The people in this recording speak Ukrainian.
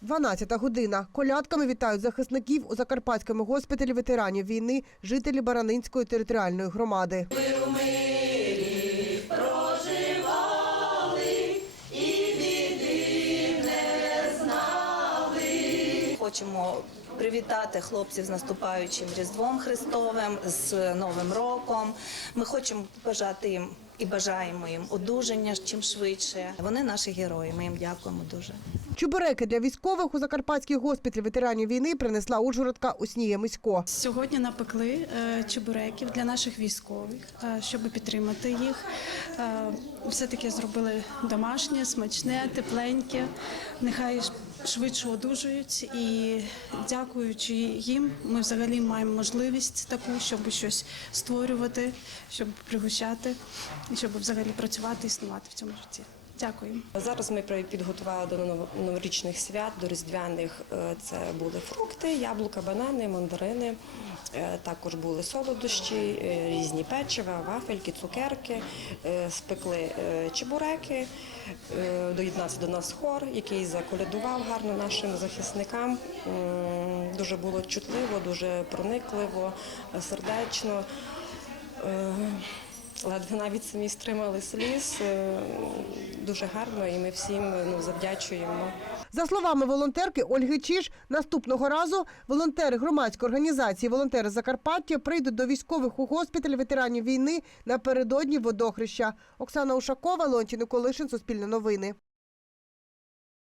12 година. Колядками вітають захисників у Закарпатському госпіталі ветеранів війни жителі Баранинської територіальної громади. Хочемо привітати хлопців з наступаючим Різдвом Христовим, з Новим роком. Ми хочемо бажати їм і бажаємо їм одужання чим швидше. Вони наші герої. Ми їм дякуємо дуже. Чебуреки для військових у Закарпатський госпіталь ветеранів війни принесла Ужгородка Уснія Мисько. Сьогодні напекли е, чебуреків для наших військових, е, щоб підтримати їх. Е, Все-таки зробили домашнє, смачне, тепленьке. Нехай швидше одужують. І дякуючи їм, ми взагалі маємо можливість таку, щоб щось створювати, щоб пригощати, щоб взагалі працювати існувати в цьому житті. Дякую. Зараз ми підготували до новорічних свят, до різдвяних. е, Це були фрукти, яблука, банани, мандарини. Е, Також були солодощі, е, різні печива, вафельки, цукерки. Спекли чебуреки. Доєднався до нас хор, який заколядував гарно нашим захисникам. Дуже було чутливо, дуже проникливо, сердечно. Ледве навіть самі стримали сліз. Е, Дуже гарно, і ми всім ну, завдячуємо. За словами волонтерки Ольги Чіш, наступного разу волонтери громадської організації Волонтери Закарпаття прийдуть до військових у госпіталь ветеранів війни напередодні водохреща. Оксана Ушакова, Леонтій Николишин, Суспільне новини.